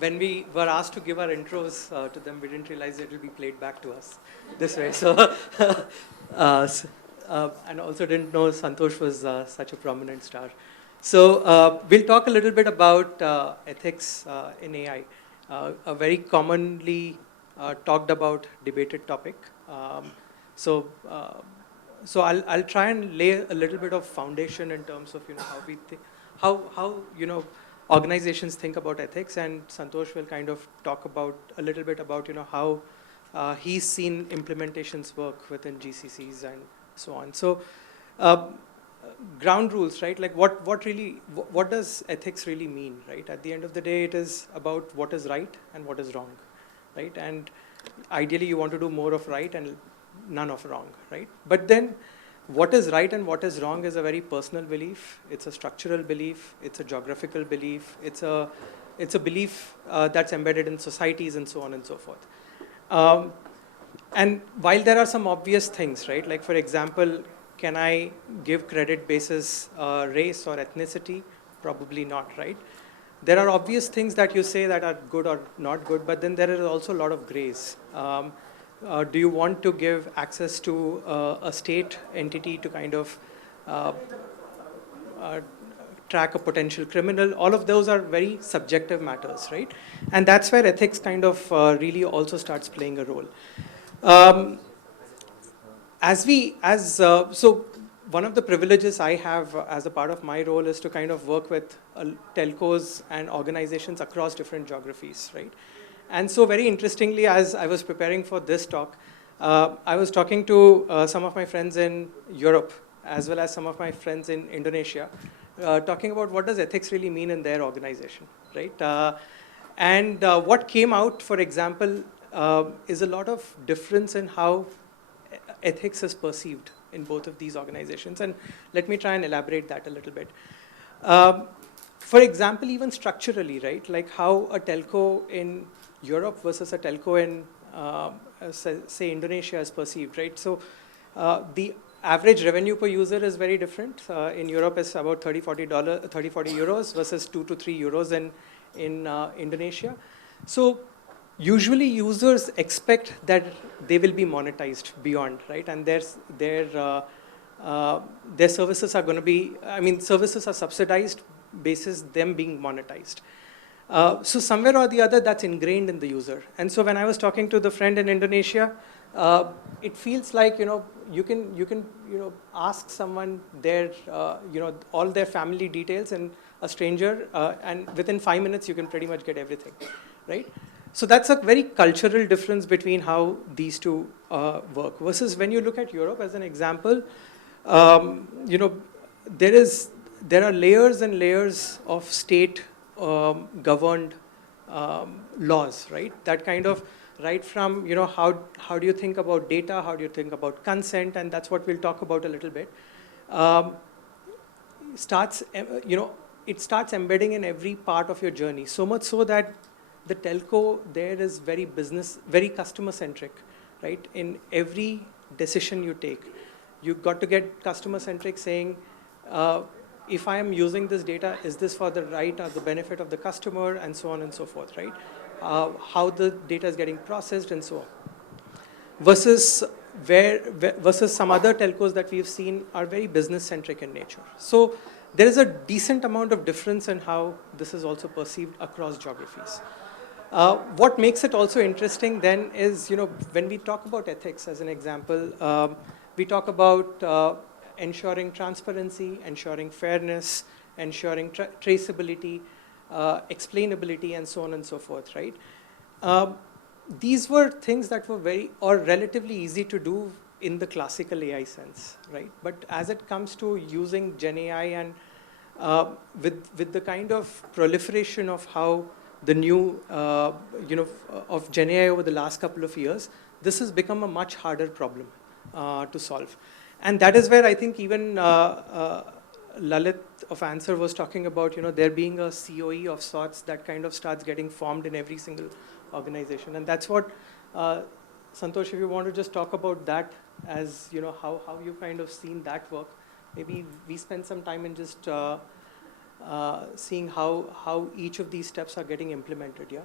when we were asked to give our intros to them, we didn't realize it will be played back to us this way. So, and also didn't know Santosh was such a prominent star. So we'll talk a little bit about ethics in AI, a very commonly talked about, debated topic. So, so I'll try and lay a little bit of foundation in terms of how we think, how organizations think about ethics, and Santosh will kind of talk about a little bit about how he's seen implementations work within GCCs and so on. So ground rules, right? Like what does ethics really mean, right? At the end of the day, it is about what is right and what is wrong, right? And ideally, you want to do more of right and none of wrong, right? But then what is right and what is wrong is a very personal belief. It's a structural belief. It's a geographical belief. It's a belief that's embedded in societies and so on and so forth. And while there are some obvious things, right? Like for example, can I give credit basis race or ethnicity? Probably not, right? There are obvious things that you say that are good or not good, but then there is also a lot of grays. Do you want to give access to a state entity to kind of track a potential criminal? All of those are very subjective matters, right? And that's where ethics kind of really also starts playing a role. So one of the privileges I have as a part of my role is to kind of work with telcos and organizations across different geographies, right? And so very interestingly, as I was preparing for this talk, I was talking to some of my friends in Europe, as well as some of my friends in Indonesia, talking about what does ethics really mean in their organization, right? And what came out, for example, is a lot of difference in how ethics is perceived in both of these organizations. And let me try and elaborate that a little bit. For example, even structurally, right? Like how a telco in Europe versus a telco in, say, Indonesia is perceived, right? So the average revenue per user is very different. In Europe, it's about 30, 40 euros versus 2 to 3 euros in Indonesia. So usually users expect that they will be monetized beyond, right? And their services are going to be, services are subsidized basis them being monetized. So somewhere or the other, that's ingrained in the user. And so when I was talking to the friend in Indonesia, it feels like you can ask someone their all their family details and a stranger, and within 5 minutes you can pretty much get everything, right? So that's a very cultural difference between how these two work. Versus when you look at Europe as an example, there are layers and layers of state governed laws, right? That kind of right from how do you think about data, how do you think about consent, and that's what we'll talk about a little bit. It starts embedding in every part of your journey. So much so that the telco there is very customer centric, right? In every decision you take, you've got to get customer centric, saying, if I am using this data, is this for the right or the benefit of the customer, and so on and so forth, right? How the data is getting processed and so on. Versus some other telcos that we've seen are very business centric in nature. So there is a decent amount of difference in how this is also perceived across geographies. What makes it also interesting then is, when we talk about ethics as an example, we talk about ensuring transparency, ensuring fairness, ensuring traceability, explainability, and so on and so forth, right? These were things that were relatively easy to do in the classical AI sense, right? But as it comes to using Gen AI and with the kind of proliferation of how the new, of Gen AI over the last couple of years, this has become a much harder problem to solve. And that is where I think even Lalit of Answer was talking about, there being a COE of sorts that kind of starts getting formed in every single organization. And that's what, Santosh, if you want to just talk about that as, how you kind of seen that work, maybe we spend some time in just seeing how each of these steps are getting implemented. Yeah.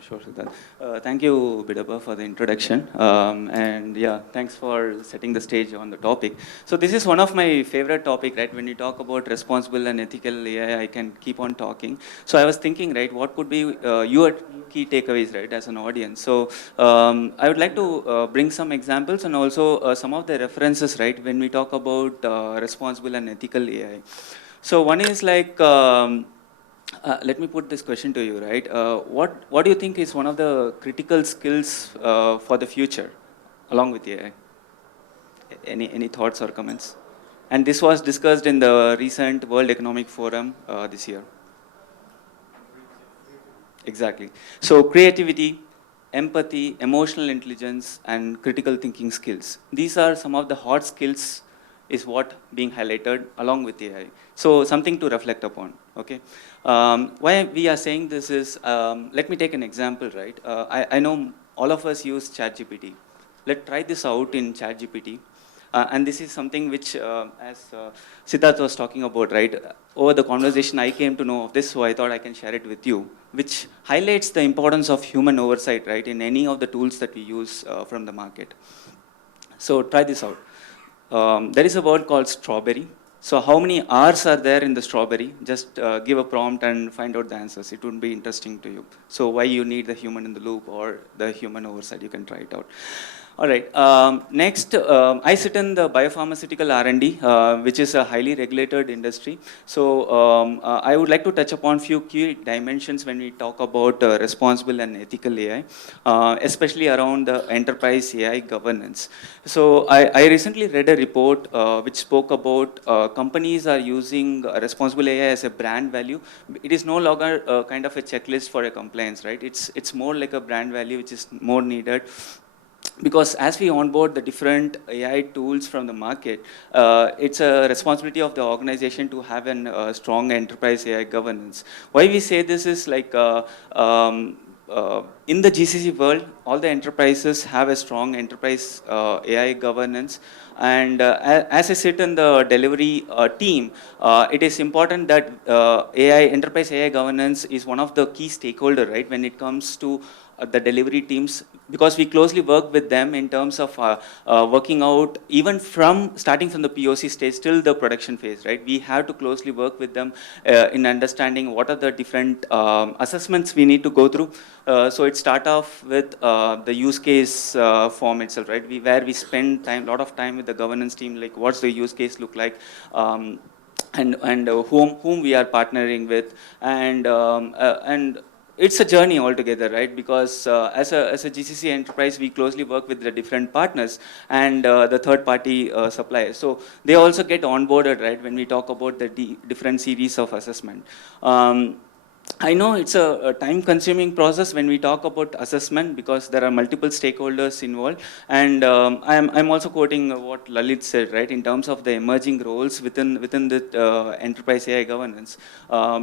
Sure, Siddharth. Thank you, Bidappa, for the introduction. And yeah, thanks for setting the stage on the topic. So this is one of my favorite topic, right? When you talk about responsible and ethical AI, I can keep on talking. So I was thinking, right, what could be your key takeaways, right, as an audience? So I would like to bring some examples and also some of the references, right, when we talk about responsible and ethical AI. So one is like, let me put this question to you, right? What do you think is one of the critical skills for the future, along with AI? Any thoughts or comments? And this was discussed in the recent World Economic Forum this year. Exactly. So creativity, empathy, emotional intelligence, and critical thinking skills. These are some of the hot skills is what being highlighted along with AI. So something to reflect upon, okay? Why we are saying this is, let me take an example, right? I know all of us use ChatGPT. Let's try this out in ChatGPT. And this is something which, as Siddharth was talking about, right? Over the conversation, I came to know of this, so I thought I can share it with you, which highlights the importance of human oversight, right, in any of the tools that we use from the market. So try this out. There is a word called strawberry. So how many R's are there in the strawberry? Just give a prompt and find out the answers. It would be interesting to you. So why you need the human in the loop or the human oversight, you can try it out. All right. Next, I sit in the biopharmaceutical R&D, which is a highly regulated industry. So I would like to touch upon few key dimensions when we talk about responsible and ethical AI, especially around the enterprise AI governance. So I recently read a report which spoke about companies are using responsible AI as a brand value. It is no longer kind of a checklist for a compliance, right? It's more like a brand value which is more needed. Because as we onboard the different AI tools from the market, it's a responsibility of the organization to have a strong enterprise AI governance. Why we say this is like, in the GCC world, all the enterprises have a strong enterprise AI governance. And as I sit in the delivery team, it is important that enterprise AI governance is one of the key stakeholders, right, when it comes to the delivery teams, because we closely work with them in terms of working out, even starting from the POC stage till the production phase, right? We have to closely work with them in understanding what are the different assessments we need to go through. So it start off with the use case form itself, right? Where we spend a lot of time with the governance team, like what's the use case look like, and whom we are partnering with, and it's a journey altogether, right? Because as a GCC enterprise, we closely work with the different partners and the third-party suppliers. So they also get onboarded, right, when we talk about the different series of assessment. I know it's a time-consuming process when we talk about assessment because there are multiple stakeholders involved. And I'm also quoting what Lalit said, right, in terms of the emerging roles within the enterprise AI governance,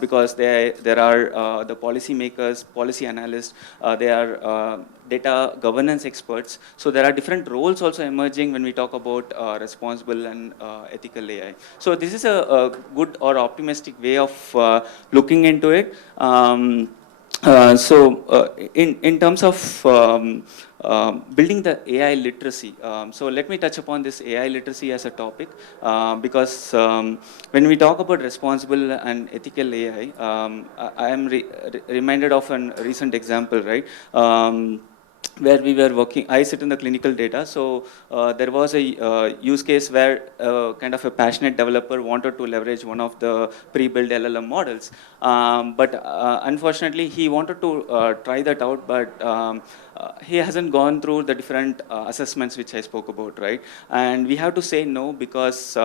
because there are the policy makers, policy analysts, there are data governance experts. So there are different roles also emerging when we talk about responsible and ethical AI. So this is a good or optimistic way of looking into it. In terms of building the AI literacy, so let me touch upon this AI literacy as a topic, because when we talk about responsible and ethical AI, I am reminded of a recent example, right? Where we were working, I sit in the clinical data, so there was a use case where kind of a passionate developer wanted to leverage one of the pre-built LLM models, but unfortunately he wanted to try that out, but he hasn't gone through the different assessments which I spoke about, right? And we have to say no because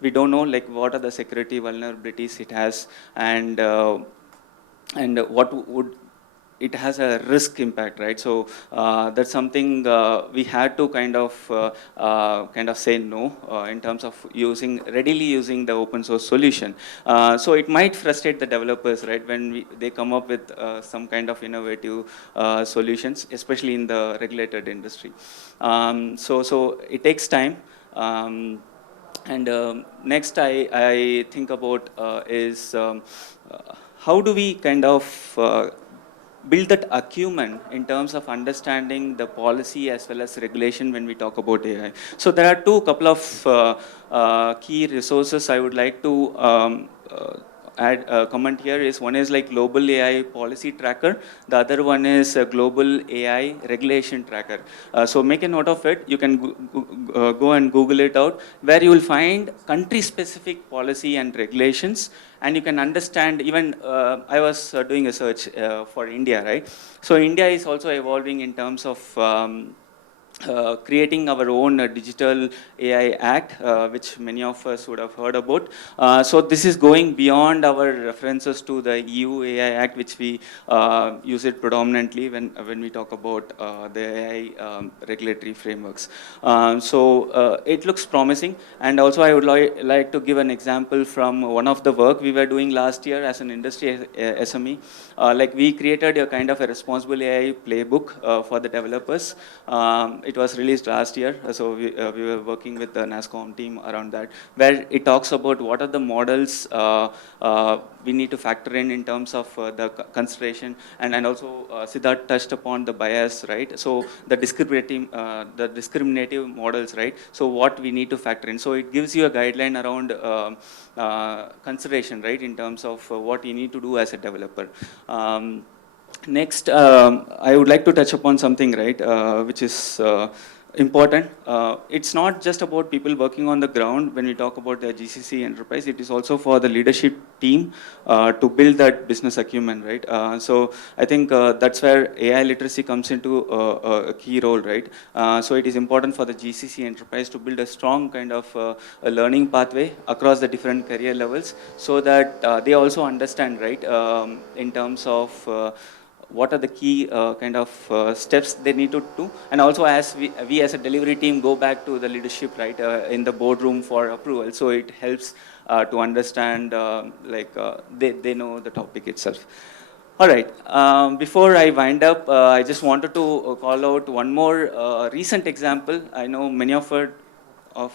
we don't know like what are the security vulnerabilities it has, and what would it has a risk impact, right? So that's something we had to kind of say no in terms of readily using the open source solution. So it might frustrate the developers, right, when they come up with some kind of innovative solutions, especially in the regulated industry. So it takes time. And next I think about is how do we kind of build that acumen in terms of understanding the policy as well as regulation when we talk about AI. So there are couple of key resources I would like to add comment here is one is like global AI policy tracker. The other one is a global AI regulation tracker. So make a note of it. You can go and Google it out, where you will find country specific policy and regulations, and you can understand even I was doing a search for India, right? So India is also evolving in terms of creating our own digital AI Act, which many of us would have heard about. So this is going beyond our references to the EU AI Act, which we use it predominantly when we talk about the AI regulatory frameworks. So it looks promising. And also I would like to give an example from one of the work we were doing last year as an industry SME. Like we created a kind of a responsible AI playbook for the developers. It was released last year, so we were working with the NASCOM team around that, where it talks about what are the models we need to factor in terms of the consideration, and also Siddharth touched upon the bias, right? So the discriminative models, right? So what we need to factor in. So it gives you a guideline around consideration, right, in terms of what you need to do as a developer. Next, I would like to touch upon something, right, which is important. It's not just about people working on the ground when we talk about the GCC enterprise. It is also for the leadership team to build that business acumen, right? So I think that's where AI literacy comes into a key role, right? So it is important for the GCC enterprise to build a strong kind of a learning pathway across the different career levels, so that they also understand, right, in terms of what are the key kind of steps they need to do, and also as we as a delivery team go back to the leadership, right, in the boardroom for approval, so it helps to understand they know the topic itself. All right, before I wind up, I just wanted to call out one more recent example. I know many of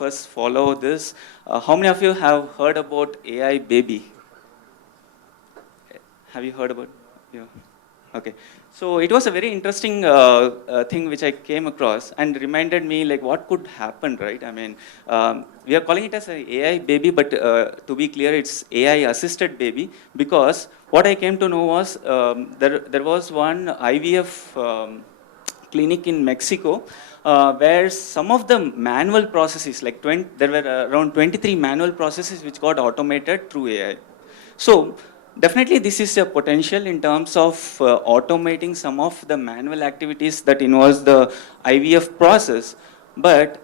us follow this. How many of you have heard about AI baby? Have you heard about? Yeah. Okay, so it was a very interesting thing which I came across and reminded me like what could happen, right? I mean, we are calling it as an AI baby, but to be clear, it's AI assisted baby, because what I came to know was there was one IVF clinic in Mexico where some of the manual processes, like there were around 23 manual processes which got automated through AI. So definitely this is a potential in terms of automating some of the manual activities that involves the IVF process. But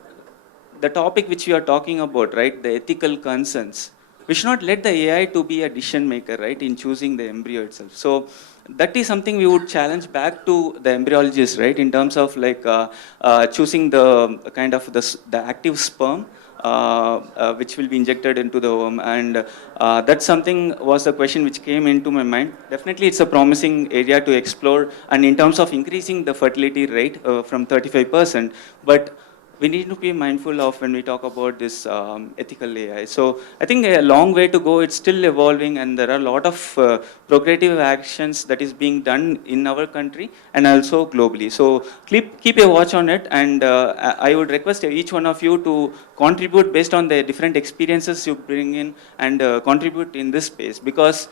the topic which we are talking about, right, the ethical concerns, we should not let the AI to be a decision maker, right, in choosing the embryo itself. So that is something we would challenge back to the embryologists, right, in terms of like choosing the kind of the active sperm which will be injected into the womb, and that's something was the question which came into my mind. Definitely it's a promising area to explore, and in terms of increasing the fertility rate from 35%, but we need to be mindful of when we talk about this ethical AI. So I think a long way to go. It's still evolving, and there are a lot of progressive actions that is being done in our country and also globally. So keep a watch on it, and I would request each one of you to contribute based on the different experiences you bring in, and contribute in this space, because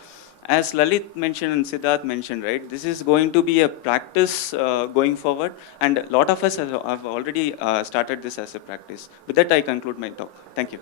as Lalit mentioned and Siddharth mentioned, right, this is going to be a practice going forward, and a lot of us have already started this as a practice. With that, I conclude my talk. Thank you.